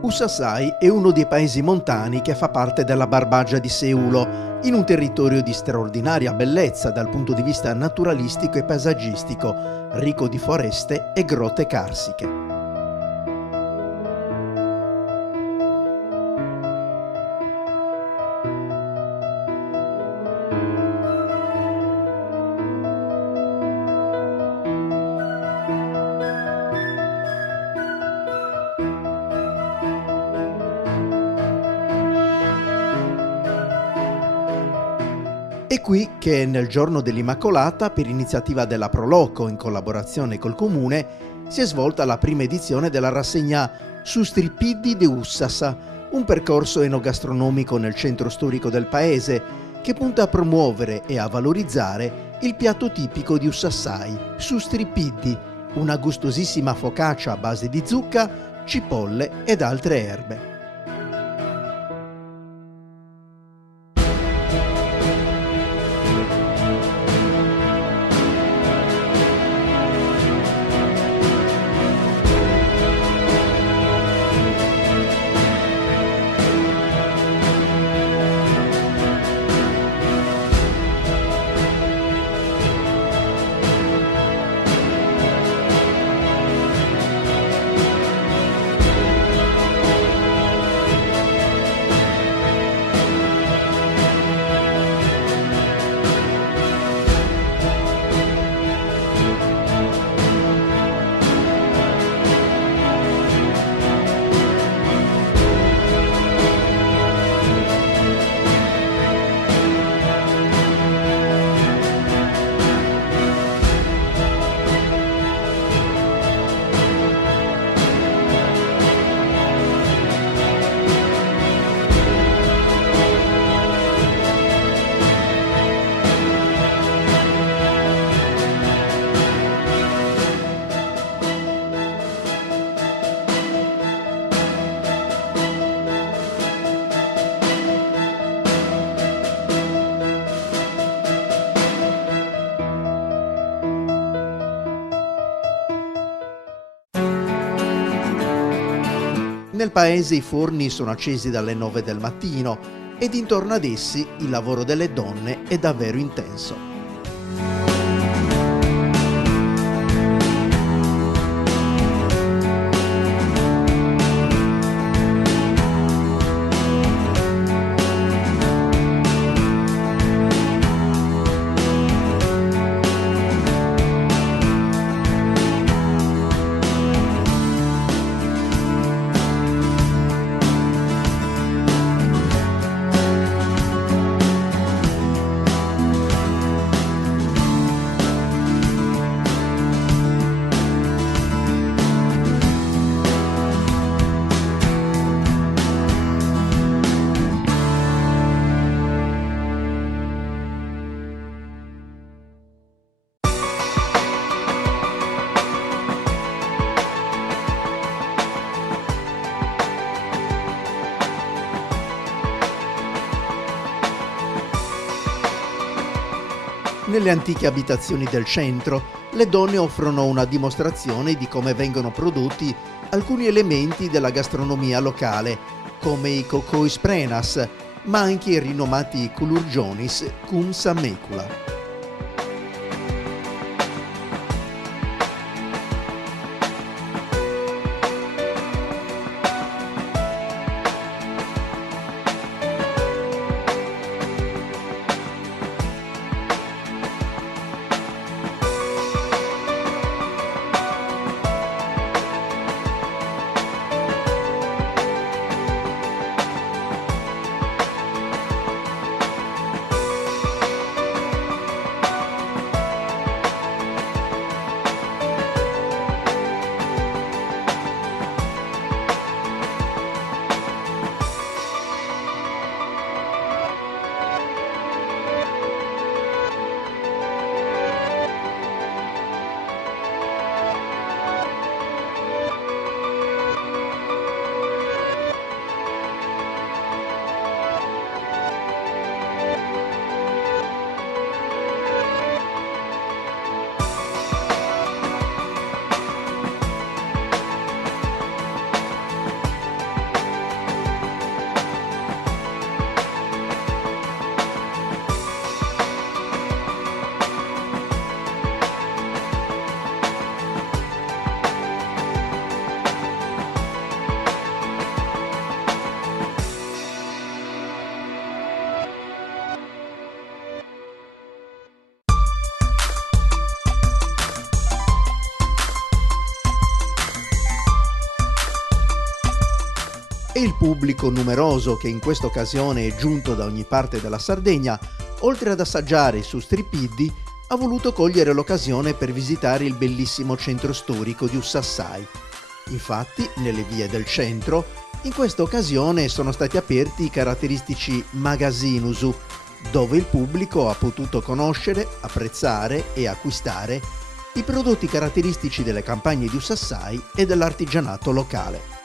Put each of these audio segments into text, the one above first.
Usasai è uno dei paesi montani che fa parte della Barbagia di Seulo, in un territorio di straordinaria bellezza dal punto di vista naturalistico e paesaggistico, ricco di foreste e grotte carsiche. È qui che nel giorno dell'Immacolata, per iniziativa della Proloco in collaborazione col Comune, si è svolta la prima edizione della rassegna Sustripidi de Ussasa, un percorso enogastronomico nel centro storico del paese che punta a promuovere e a valorizzare il piatto tipico di Ussasai, Sustripidi, una gustosissima focaccia a base di zucca, cipolle ed altre erbe. Nel paese i forni sono accesi dalle 9 del mattino ed intorno ad essi il lavoro delle donne è davvero intenso. Nelle antiche abitazioni del centro, le donne offrono una dimostrazione di come vengono prodotti alcuni elementi della gastronomia locale, come i cocois prenas, ma anche i rinomati culurgionis cum samecula. E il pubblico numeroso che in questa occasione è giunto da ogni parte della Sardegna, oltre ad assaggiare su Stripiddi, ha voluto cogliere l'occasione per visitare il bellissimo centro storico di Ussassai. Infatti, nelle vie del centro, in questa occasione sono stati aperti i caratteristici Magasinusu, dove il pubblico ha potuto conoscere, apprezzare e acquistare i prodotti caratteristici delle campagne di Ussassai e dell'artigianato locale.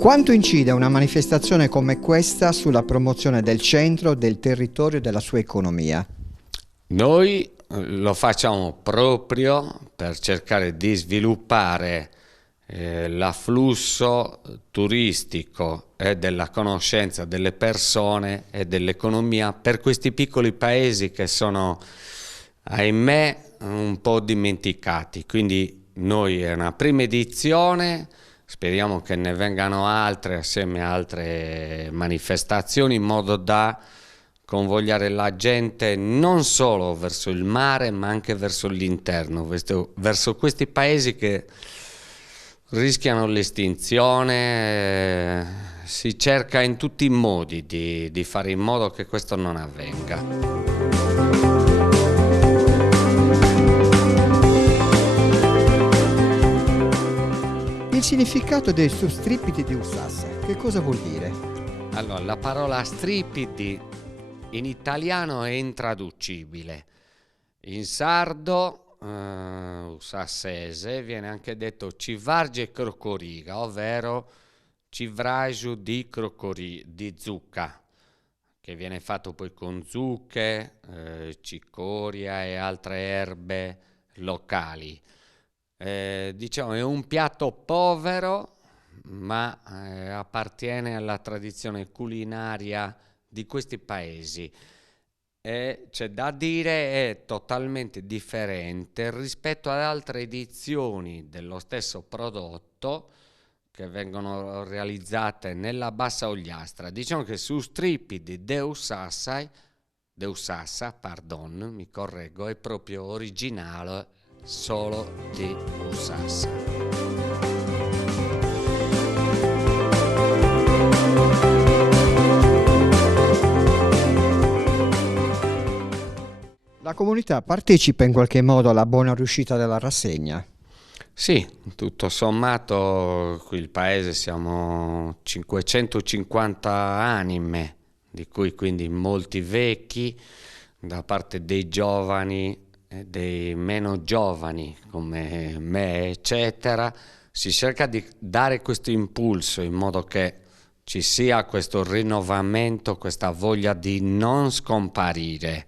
Quanto incide una manifestazione come questa sulla promozione del centro, del territorio e della sua economia? Noi lo facciamo proprio per cercare di sviluppare l'afflusso turistico e della conoscenza delle persone e dell'economia per questi piccoli paesi che sono, ahimè, un po' dimenticati. Quindi noi è una prima edizione, speriamo che ne vengano altre assieme a altre manifestazioni in modo da convogliare la gente non solo verso il mare ma anche verso l'interno, verso questi paesi che rischiano l'estinzione. Si cerca in tutti i modi di fare in modo che questo non avvenga. Il significato dei Stripidi di Ussassa, che cosa vuol dire? Allora, la parola stripidi in italiano è intraducibile. In sardo, ussassese, viene anche detto civarge crocoriga, ovvero civraju di zucca, che viene fatto poi con zucche, cicoria e altre erbe locali. Diciamo è un piatto povero, ma appartiene alla tradizione culinaria di questi paesi. E c'è da dire è totalmente differente rispetto ad altre edizioni dello stesso prodotto che vengono realizzate nella Bassa Ogliastra. Diciamo che su Stripidi Deussassa, pardon, mi correggo, è proprio originale solo di Ussassa. La comunità partecipa in qualche modo alla buona riuscita della rassegna? Sì, tutto sommato qui il paese siamo 550 anime, di cui quindi molti vecchi da parte dei giovani e dei meno giovani come me, eccetera. Si cerca di dare questo impulso in modo che ci sia questo rinnovamento, questa voglia di non scomparire.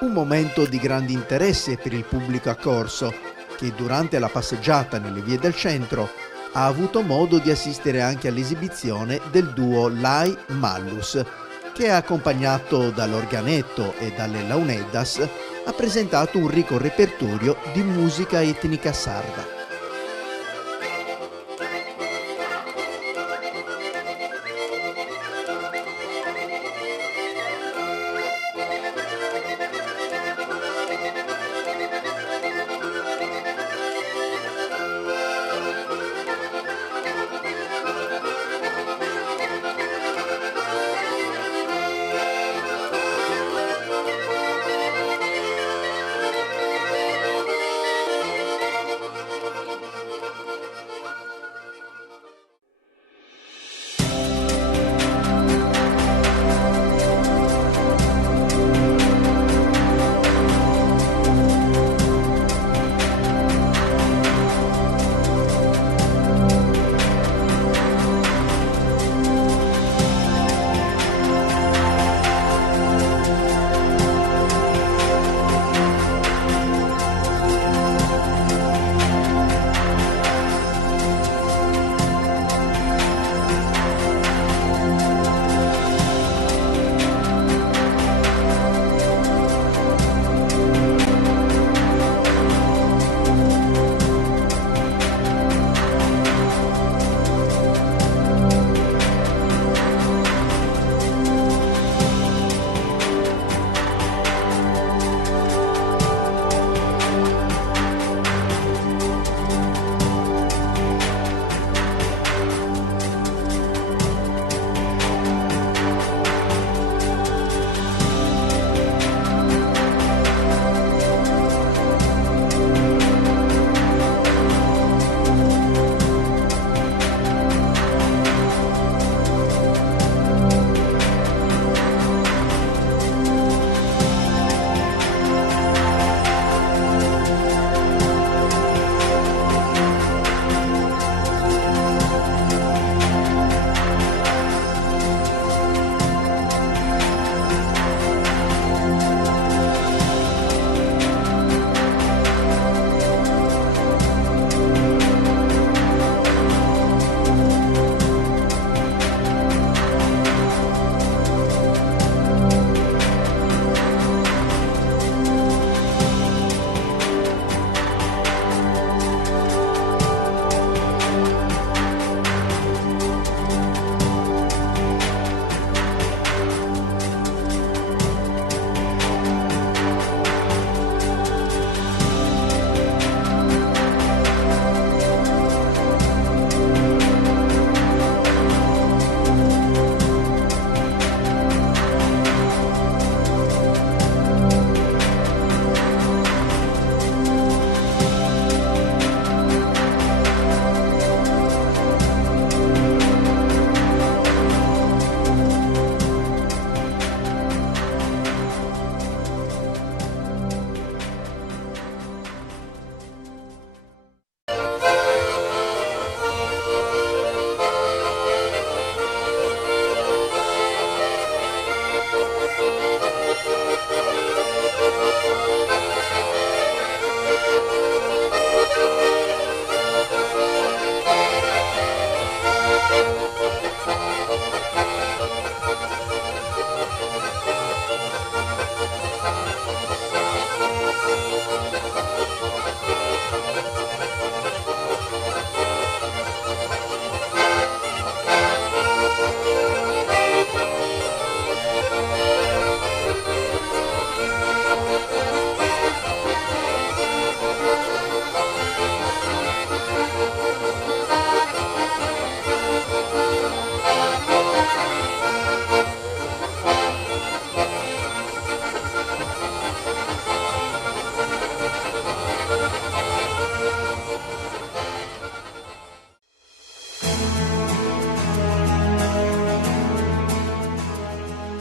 Un momento di grande interesse per il pubblico accorso, che durante la passeggiata nelle vie del centro ha avuto modo di assistere anche all'esibizione del duo Lai Mallus, che accompagnato dall'organetto e dalle launeddas ha presentato un ricco repertorio di musica etnica sarda.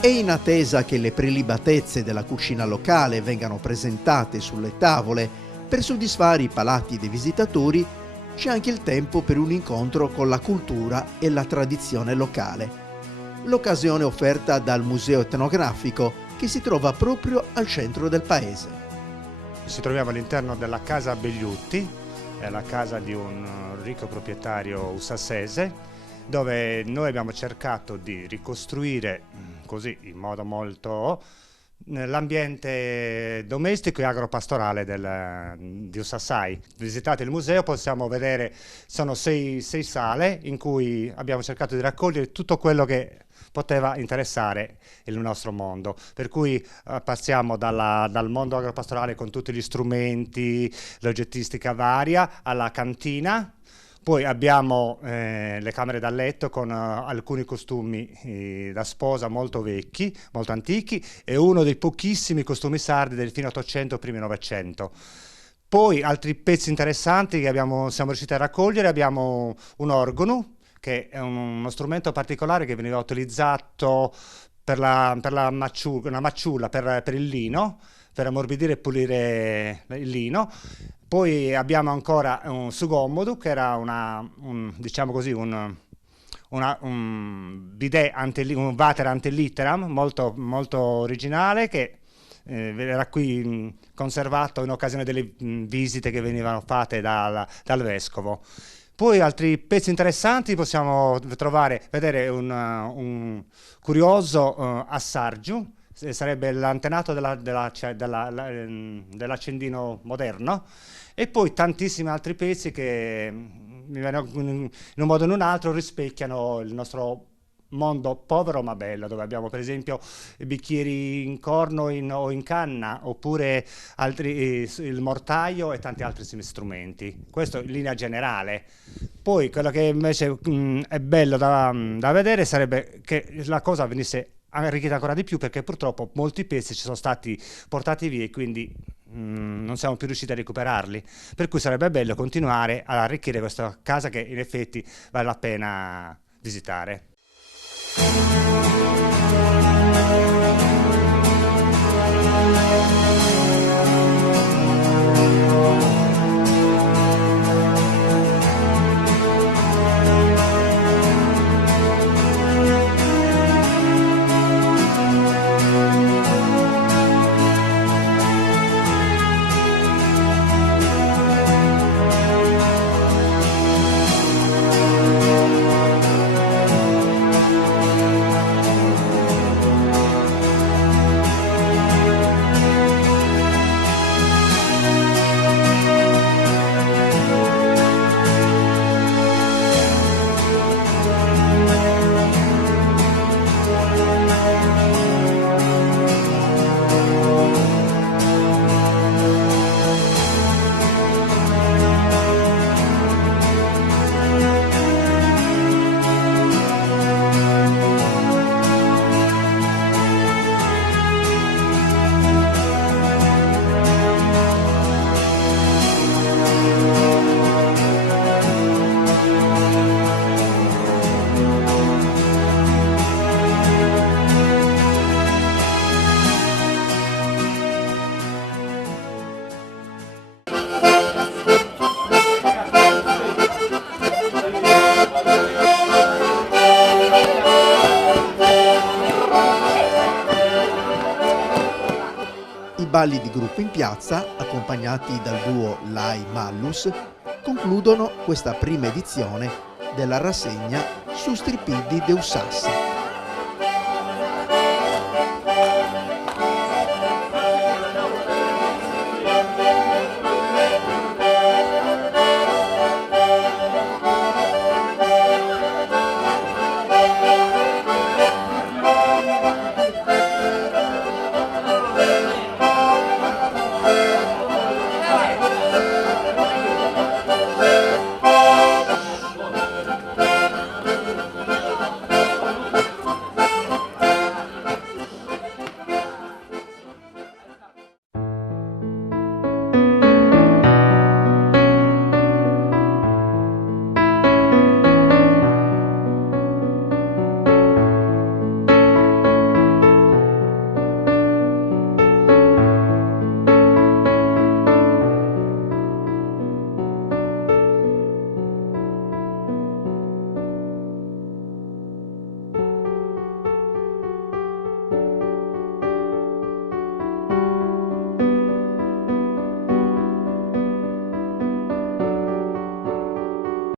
E in attesa che le prelibatezze della cucina locale vengano presentate sulle tavole per soddisfare i palati dei visitatori, c'è anche il tempo per un incontro con la cultura e la tradizione locale. L'occasione offerta dal Museo Etnografico, che si trova proprio al centro del paese. Ci troviamo all'interno della Casa Begliutti, è la casa di un ricco proprietario ussassese, dove noi abbiamo cercato di ricostruire così in modo molto l'ambiente domestico e agropastorale di Ussassai. Visitate il museo, possiamo vedere, sono sei sale in cui abbiamo cercato di raccogliere tutto quello che poteva interessare il nostro mondo, per cui passiamo dal mondo agropastorale con tutti gli strumenti, l'oggettistica varia, alla cantina. Poi abbiamo le camere da letto con alcuni costumi da sposa molto vecchi, molto antichi, e uno dei pochissimi costumi sardi del fine 800, primi 900. Poi altri pezzi interessanti che siamo riusciti a raccogliere: abbiamo un organo, che è uno strumento particolare che veniva utilizzato per una macciulla per il lino, per ammorbidire e pulire il lino. Poi abbiamo ancora un sugommodo, che era un bidet un water antelitteram molto, molto originale, che era qui conservato in occasione delle visite che venivano fatte dal vescovo. Poi altri pezzi interessanti possiamo vedere un curioso assargiu, sarebbe l'antenato dell'accendino moderno, e poi tantissimi altri pezzi che in un modo o in un altro rispecchiano il nostro mondo povero ma bello, dove abbiamo per esempio bicchieri in corno o in canna, oppure il mortaio e tanti altri strumenti. Questo in linea generale. Poi quello che invece è bello da vedere sarebbe che la cosa venisse arricchita ancora di più, perché purtroppo molti pezzi ci sono stati portati via e quindi non siamo più riusciti a recuperarli, per cui sarebbe bello continuare ad arricchire questa casa, che in effetti vale la pena visitare. I balli di gruppo in piazza, accompagnati dal duo Lai Mallus, concludono questa prima edizione della rassegna Su Stripidi de Ussassi.